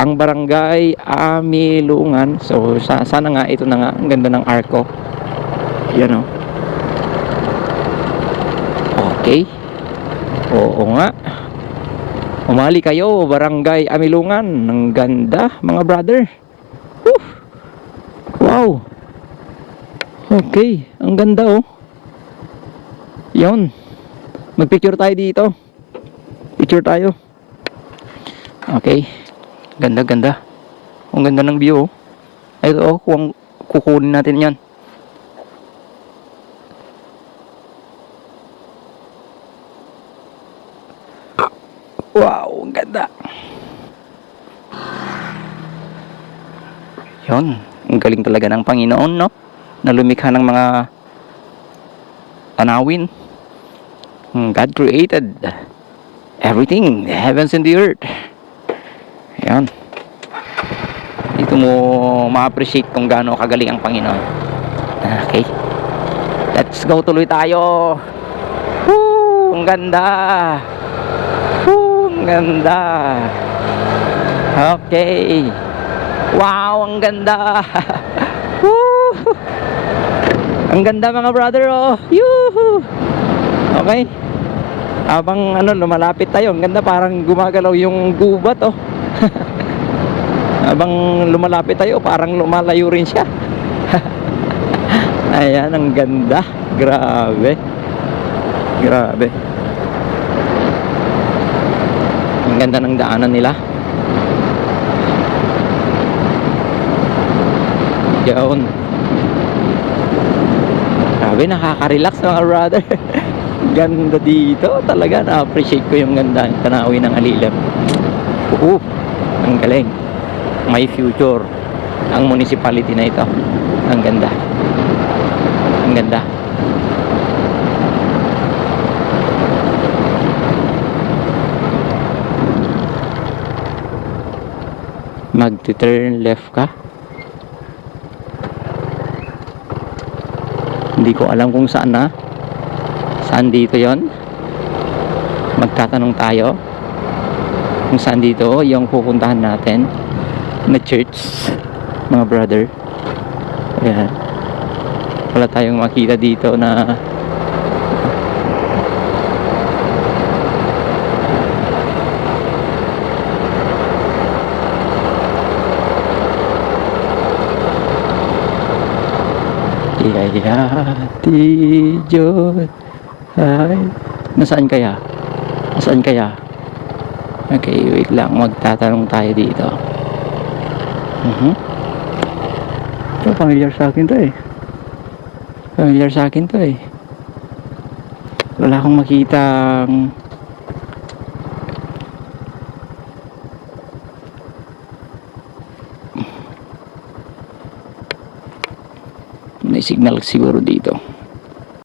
ang barangay Amilungan. So sana nga ito na nga, ang ganda ng arko. Yan, oh. Okay. Oo nga. Umali kayo, barangay Amilungan. Ang ganda, mga brother. Woo! Wow. Okay, ang ganda, oh. Yon. Magpicture tayo dito. Picture tayo. Okay. Ganda, ganda. Ang ganda ng view, oh. Ito, oh, kung kukunin natin yan. Wow, ang ganda. Yon. Ang galing talaga ng Panginoon, no? Na lumikha ng mga tanawin. God created everything, the heavens and the earth. Ayan. Dito mo ma-appreciate kung gaano kagaling ang Panginoon. Okay. Let's go, tuloy tayo. Woo! Ang ganda. Woo! Ang ganda. Okay. Wow, ang ganda. Woo! Ang ganda, mga brother, oh. Yuhu! Okay. Habang lumalapit tayo, ang ganda, parang gumagalaw yung gubat, oh. Habang lumalapit tayo, parang lumalayo rin siya. Ayan, ang ganda. Grabe. Grabe. Ang ganda ng daanan nila. Yun. Grabe, nakaka-relax, mga brother. Ganda dito. Talaga, na-appreciate ko yung ganda ng tanawin ng Alilem. Ang galing. May future ang municipality na ito. Ang ganda. Ang ganda. Mag-turn left ka. Hindi ko alam kung saan na. Saan dito yon? Magtatanong tayo kung saan dito yung pupuntahan natin na church, mga brother. Ayan. Wala tayong makita dito na Yayati Diyos ay nasaan kaya? Nasaan kaya? Okay, wait lang, magtatanong tayo dito. Ito, familiar sa akin to eh. Familiar sa akin to eh. Wala akong makitang may signal siguro dito.